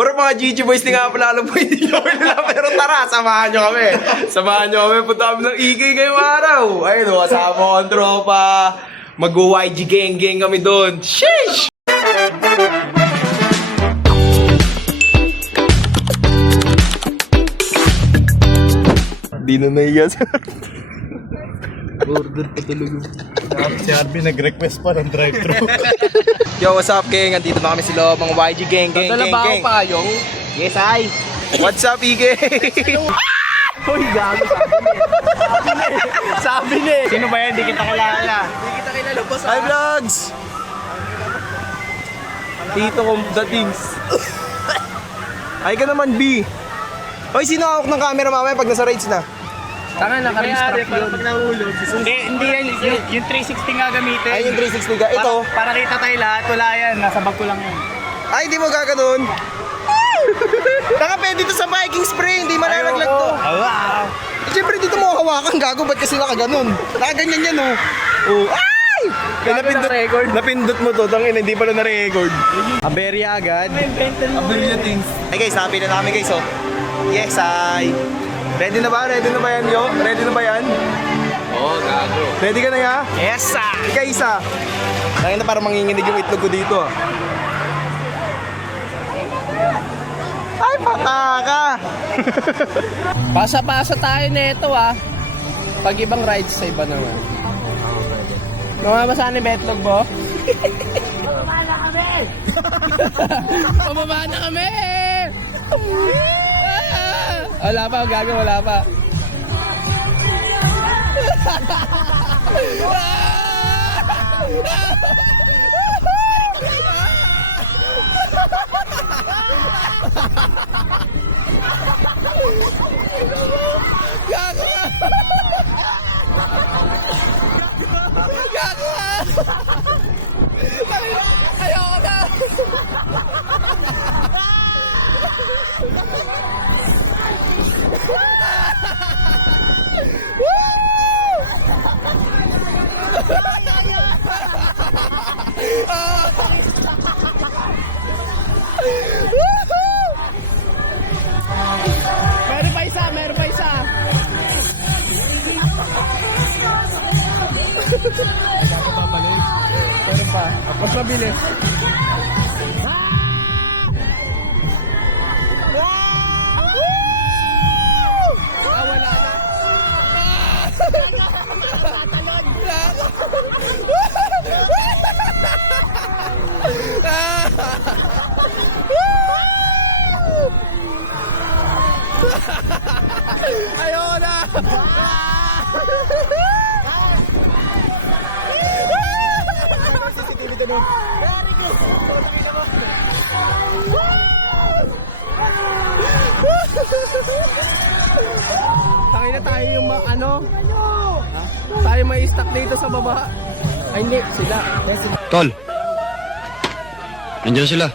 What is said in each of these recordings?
Puro mga GG boys ni nga pala alam po hindi nyo nila. Pero tara, samahan nyo kami. Samahan nyo kami. Punta kami ng Igay ngayong araw. Ayun o, kasama ko ang tropa. Mag-YG gang kami doon. Sheesh! Di na naiya sa... Order pa talaga. Si Arby nag-request pa ng drive-thru. Yo, what's up, gang? Andito na kami sa loob ng YG gang. Dala ba ako payong? Yes, I. What's up, Igay? Uy, gago, sabi ni. Sino ba yan? Di kita kilala. Hindi kita kilala, boss. Hi, vlogs! Tito kong datings. Ay ka naman, B. Hoy, sino hawak ng camera mamaya pag nasa rides na? Tanga, naka-restrap yun. Pag nahulog. Hindi yan. Yung 360 nga gamitin. Ay, yung 360 ka. Ito. Para kita tayo lahat. Wala yan. Nasa bag ko lang yan. Ay, di mo gaganon. Taka, pwede ito sa Viking spray. Hindi malalaglag to. Wow. Eh, siyempre, dito mo hawakan. Gago, ba't kasi nakaganon? Nakaganyan yan, oh. Oh. Ay! Kaya napindot mo to. Tangin, hindi pala na-record. Aberya agad. Aberya things. Ay guys, happy na namin guys, oh. Yes, I. Ready na ba? Ready na ba yan, yo? Ready na ba yan? Oo, gago. Ready ka na, ya? Yes, sir. Ika isa. Tangin na parang manginginig yung itlog ko dito, ah. Ay, pataka! Pasa-pasa tayo na ito, ah. Pag ibang rides sa iba naman. Namamasahan ni Betlog mo? Pababa na kami! Pababa na kami! Wala pa, gago, wala pa. Gago! Gago! Ayoko na! Meron pa isa, meron pa isa. Meron pa. Mas mabilis. Ah, wala na. Ayoko na! Tangin na tayo yung ano? Tayo may stock dito sa baba. Ay hindi, sila. Tol, nandiyan sila.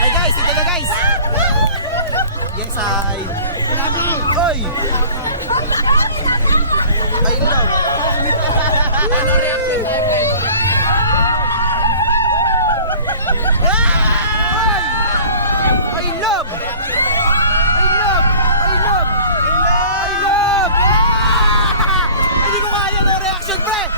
Hey guys, ito na guys! Yes, I. Oy! I love. Ano reaction tayo, friend? Ay! I love! I love! I love! I love! Ah! Hindi ko kaya no reaction, pre!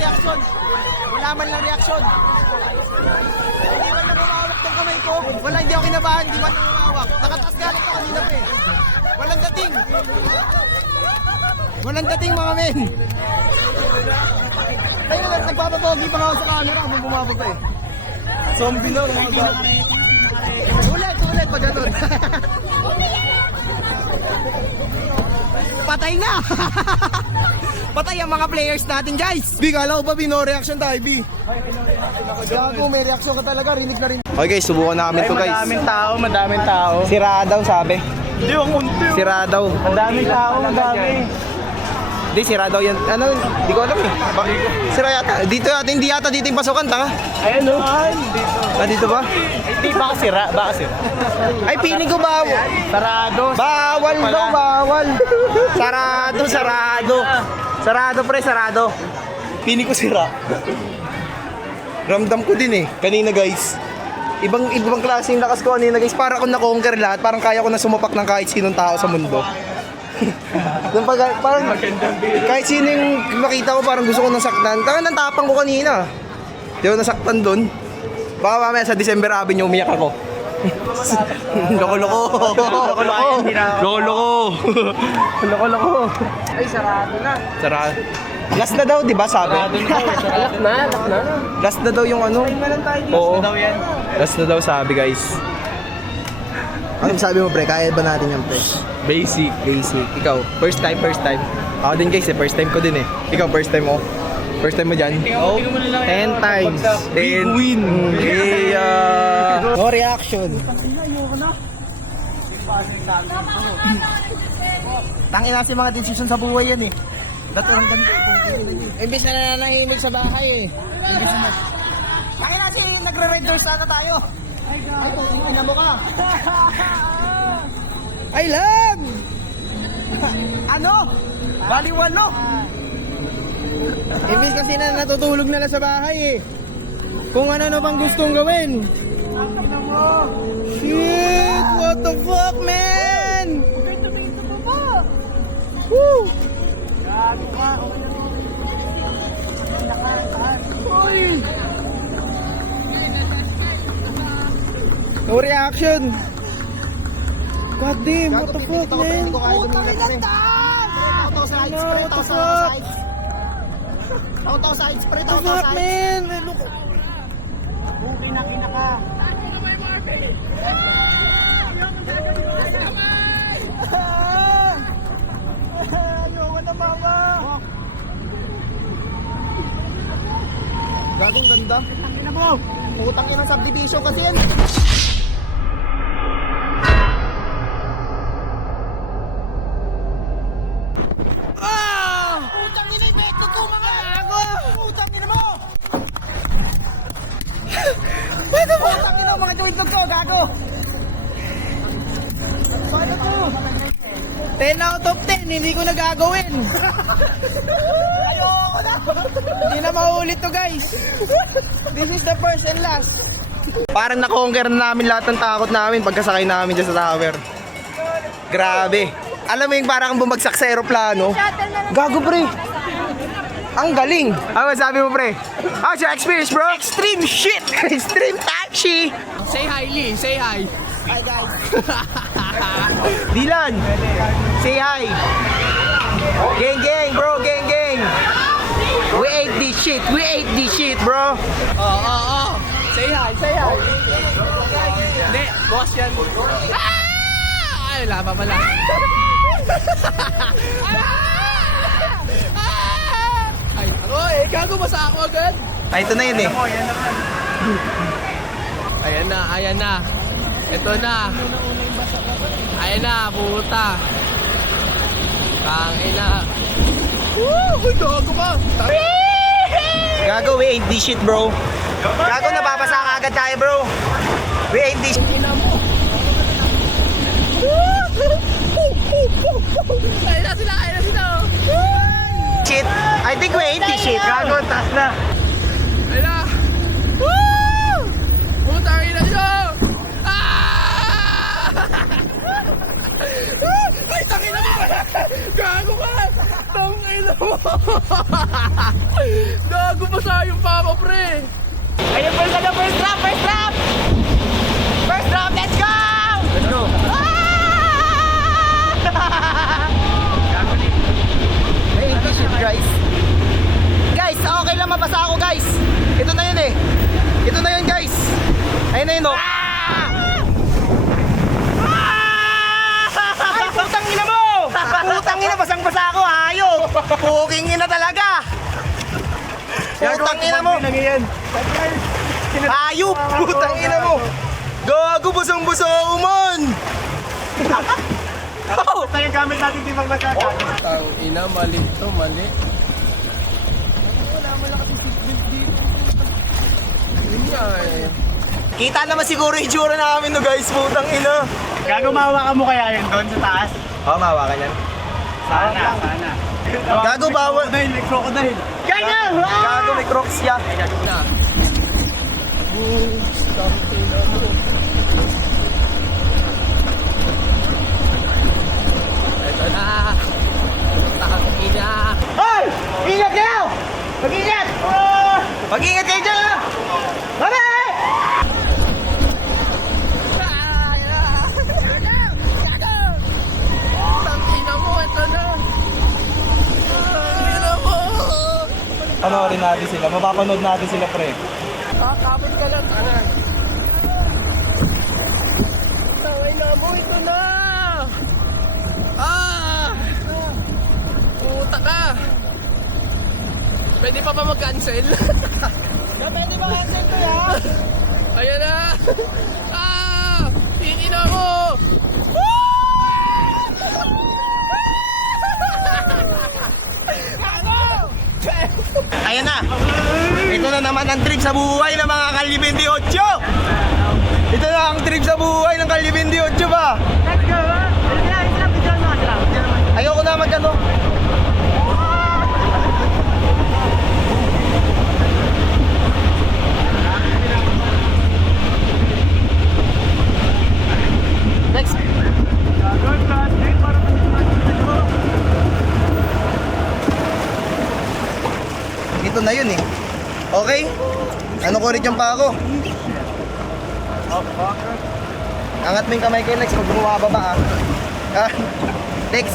reaksyon. Wala man lang reaksyon. Hindi man lang umawak tong kamay ko. Wala, hindi ako kinabahan. Hindi man lang umawak. Nakataas galit ko kanina pa eh. Walang dating. Walang dating mga men. Kaya lang, nagpapapogi pa nga ako sa camera habang bumababa eh. Zombie lang. Ulit, pag ganun. Patay na! Patay ang mga players natin, guys! Bi, kala ko ba no reaction tayo, Bi? Gago, may reaction ka talaga, rinig na rin. Okay guys, subukan namin to guys. Madaming tao. Sira daw, sabi. Hindi, ang unti. Sira daw. Madaming tao, madami. Hindi, sira daw yan. Ano, hindi ko alam eh. Sira yata. Dito yata, hindi yata dito yung pasukan, tanga. Ayan o. Dito. Ah, dito ba? Hindi, baka sira. Ay, piling ko bawal. Sarado. Bawal daw, bawal. Sarado, sarado. Sarado, pre, sarado. Piling ko sira. Ramdam ko din eh. Kanina, guys. Ibang klase yung lakas ko kanina, guys. Para akong na-conquer lahat. Parang kaya ko na sumapak ng kahit sinong tao sa mundo. Parang kahit sino yung makita ko parang gusto ko nasaktan. Taka nang tapang ko kanina. Di ako nasaktan dun. Baka mamaya sa December Avenue umiyak ako. Loko-loko. Loko-loko. Ay, sarado na. Sarado. Last na daw, di ba sabi? Alak na. Last na daw yung ano. Oo. Last na daw sabi, guys. Ano sabi mo, pre? Kaya ba natin yan, pre? Basic. Ikaw, first time. Ako din, guys, first time ko din eh. Ikaw, first time mo? First time mo dyan? 10 times. Big win. No reaction. Tangin na si mga decision sa buhay yan eh. Dato lang ganito. Imbis na nananahimik sa bahay eh. Tangin na si nagre-red doors sana tayo. Ay, ina mo ka. I love! Ano? Baliwalo! Imbis kasi na natutulog na lang sa bahay eh. Kung ano bang gustong gawin. Shit! What the fuck, man? Woo! Uy! No reaction! God damn, what the fuck, man? Putang ilantan! Auto sides, Auto sides, pre, What the fuck, man? Look. Kina ka. Ayoko na, mama! Gagong ganda. Ina mo. Putang ina subdivision kasi yan. Putang ina, ibekto ko mga ako! Putang ina mo! Putang ina, mga tuwidlog ko, gago! Paano to? 10 out of 10, hindi ko na gagawin. Ayoko na. Hindi na mauulit to, guys. This is the first and last. Parang na-conquer na namin lahat ng takot namin pagkasakay namin dyan sa tower. Grabe. Alam mo yung parang bumagsak sa aeroplano. Gago, pre. Ang galing. Ano sabi mo, pre? How's your experience, bro? Extreme shit. Extreme taxi. Say hi, Lee. Say hi. Hi, guys. Dylan, say hi. Gang, bro, gang. We ate this shit, bro. Oh. Say hi. Hindi, boss yan. Ay, laba pala. Ay, gago ba sa ako agad? Ay, ito na yun eh. Ayan na. Ito na. Ayan na, puta. Tangina. Woo! Gago ba? Gago, we ate this shit, bro. Gago, nababasa ka agad tayo, bro. We ate this shit. Ayun na sila. Shit. I think we ate this shit. Gago, taas na. Ayun na. Woo! Puta, ayun na siya. Ay, tangina mo ba? Gago ka! Tangina mo! Gago ba sa'yo pa ako, pre? Ayun, first drop! First drop! First drop, let's go! Let's go! May t-shirt guys. Guys, okay lang mabasa ako guys. Ito na yun eh. Ito na yun guys. Ayun na yun oh. Ay, putang ina mo! Putang ina, basang-basa ako, hayop! Puking ina talaga! Putang ina mo! Hayop! Putang ina mo! Gago, basang-basa ako man! Ito yung gamit natin di magbasa. Tangina, mali to, mali. Wala malakas yung seatbelt dito. Yun nga eh. Kita naman siguro yung itsura namin no guys, putang ina! Gago, mahawakan mo kaya yun doon sa taas? Oo, mahawakan yan. Sana. Gago, bawal! May crocodile. Ganyan! Gago, may crocs siya. Na. Tangina mo. Ito na. Tangina. Hoy! Ingat kayo! Mag-ingat! Mag-ingat kayo dyan ha! Bye-bye! Tangina mo, ito na. Tangina mo. Panoorin natin sila, mapapanood natin sila pre. Kakapit ka lang, ano? Tangina mo, ito na. Puta ka. Pwede pa ba mag-cancel? Pwede ba cancel to ya? Ayan na. Tingin ako. Ayan na! Ito na naman ang trip sa buhay ng mga Kalye 28! Ito na ang trip sa buhay ng Kalye 28 ba? Let's go! Ayoko na mag-ano. Next! Ito na yun eh. Okay? Ano ko rin yung pa ako? Angat mo yung kamay kay Lex pag bumababa ah. Ah, Lex.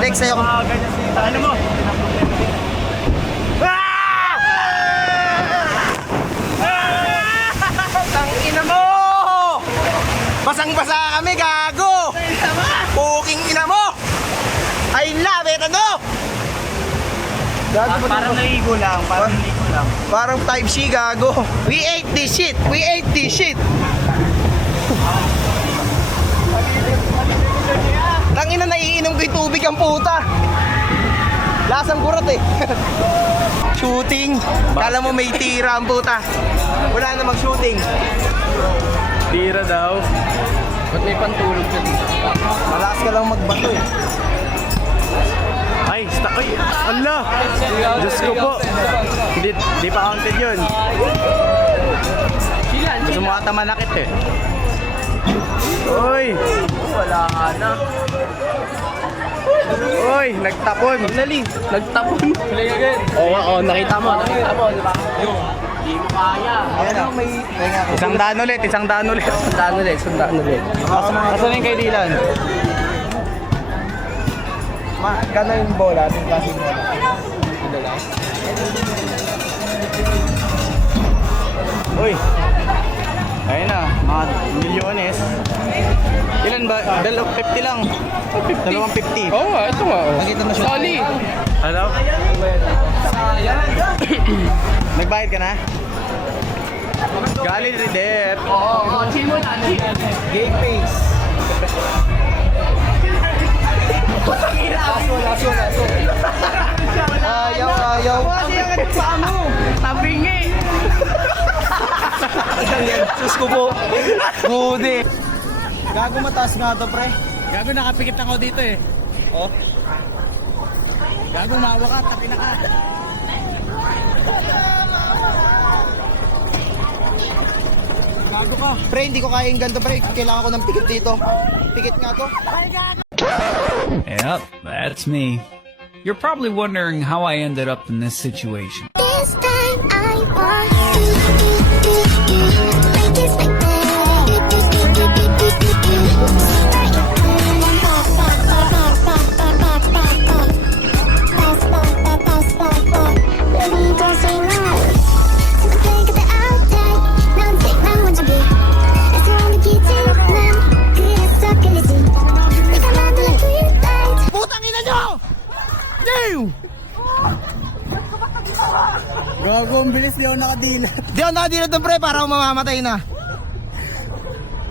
Lex, sa'yo ko. Ganyan si... Ano mo? Tangina mo! Basang-basa kami, gago! Puking ina mo! I love it, ano? Gago ba Parang naigo lang. Parang naigo lang. Parang type C, gago. We ate this shit! We ate this shit! Tangina, naiinom ko yung tubig ang puta! Lasang kurat eh. Shooting. Kala mo may tira ang puta. Wala na mag-shooting. Tira daw. Ba't may pantulog ka dito? Malakas ka lang magbato eh. Ay, stop. Ay, ala! Diyos ko po. Hindi pa counted yun. Gusto mo ata manakit eh. Uy! Wala ka na. Uy! Nagtapon! Nali, nagtapon. Oo, nakita mo, di ba? Hindi mo kaya. Ayan na. May... Isang daan ulit, isang daan ulit. Sundaan ulit. Asan yung kay Dylan? Gano'n yung bola? Anong klaseng bola? Uy! Ayun na, mga milyones. Ilan ba? 50 lang. 250. Oo nga, ito nga. Nakita na siya. Sali. Hello? Nagbayad ka na? Galing Redep. Oo, chill mo na. Gay face. Laso. Ayaw. Kasi yung ating paa mo. Tabingi. Sus ko po. Budi. Gago, mataas nga to, pre. Gago, nakapikit ako dito eh. Oh. Gago, mawa ka, tapi na ka. Gago ka. Pre, hindi ko kaya yung ganito, pre. Kailangan ko ng pikit dito. Pikit nga to. Yep, that's me. You're probably wondering how I ended up in this situation. This time I want like this, like Putang ina nyo! Damn! Gago, ang bilis di ako nakadilat. Di ako nakadila doon pre para ako mamamatay na.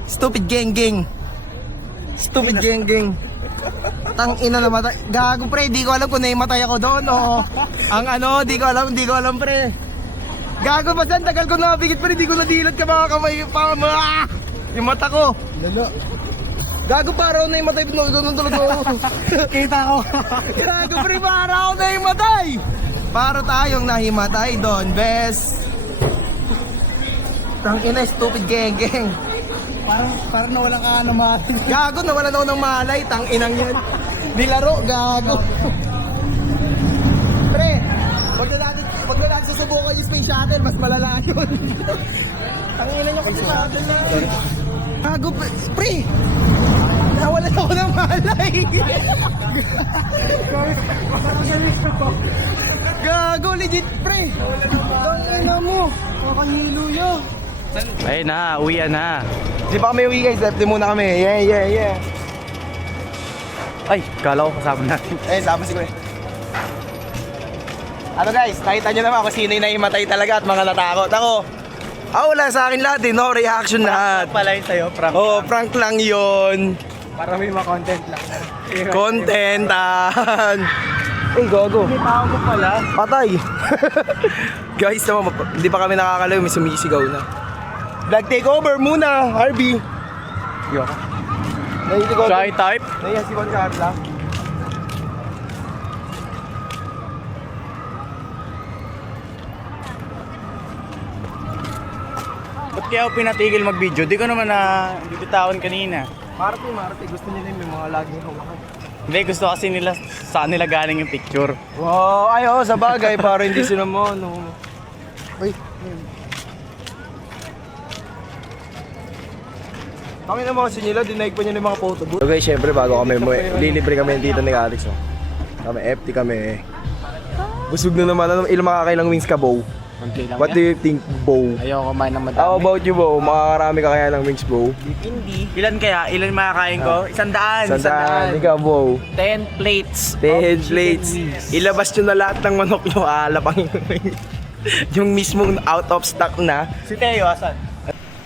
Stupid geng. Stupid geng. Tang ina na matay. Gago pre, di ko alam kung naimatay ako doon o ang ano, di ko alam pre. Gago pa dyan, tagal ko nabigit pre, di ko nadilat ka mga kamay pa. Yung mata ko. Lalo. Gago para ako naimatay, ganun talaga ako. Kita ko. Gago pre, para ako naimatay. Para tayong nahimatay doon, bes. Tang ina, stupid geng. Parang nawalan ka ng malay. Gago, nawalan ako ng malay, tang inang yan. Nilaro, gago. Pre, wag na natin susubukan yung space shuttle, mas malala yun. Tang ina nyo kasi shuttle na. Gago, pre. Nawalan ako ng malay. Gago, legit, pre. Tang ina mo. Kakahilo yun. Ayun na, uwian na. Di ba kami uwi guys? Lefty muna kami. Yeah. Ay, kala ko kasama natin. Sama si Kuya. Ano guys, nakita nyo naman kung sino yung naimatay talaga at mga natakot. Wala sa akin lahat eh, no reaction lahat. Pala yun sa'yo, prank. Prank lang yun. Para may ma-content lang. Contentan. Ay, gago. May tao mo pala. Patay. Guys naman, hindi pa kami nakakalayo, may sumisigaw na. Vlog takeover muna, Harvey. Yo. Nahilig ko. Try type. Nahiya si Juan Carla. Ba't kaya ako pinatigil mag-video? Di ko naman na bibitawan kanina. Marte, gusto nila yung may mga laging hawakan. Hindi, gusto kasi nila saan nila galing yung picture. Wow, ay sa bagay, para hindi sila mo, no. Uy. Kami naman kasi nila, dinaig pa niya ng mga photo booth. So guys, syempre bago kami lilibre kami dito ni Alex. Oh. Kami, FT kami. Busog na naman. Ilang makakailang wings ka, Bo? What do you think, Bo? Ayoko kumain ng madami. How about you, Bo? Makakarami ka kaya ng wings, Bo? Hindi. Ilan kaya? Ilan makakain ko? 100. Sandaan. Ikaw, Bo? 10 plates. 10 plates. Ilabas nyo na lahat ng manok nyo. Alapang yung mismong out of stock na. Si Teo, asan?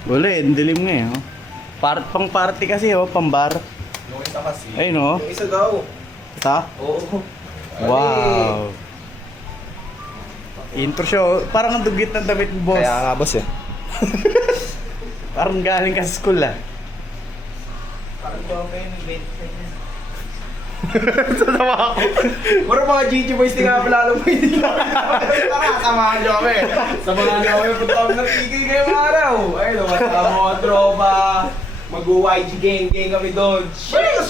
Wala eh, dilim nga eh. Oh. Pang party kasi oh, pang bar. Yung isa kasi. Ayun oh. Yung isa daw. Ita? Oo. Wow. Intro show. Parang ang dugit ng damit mo, boss. Kaya nga, boss eh. Parang galing ka sa school ah. Tatawa ako. Puro mga GG boys nga pala alam mo hindi na. Tara, samahan nyo kami. Samahan nyo kami. Punta kami ng PK ngayong araw. Ayun, kasama mo ang tropa. Mag-YG gang kami doon. Shit!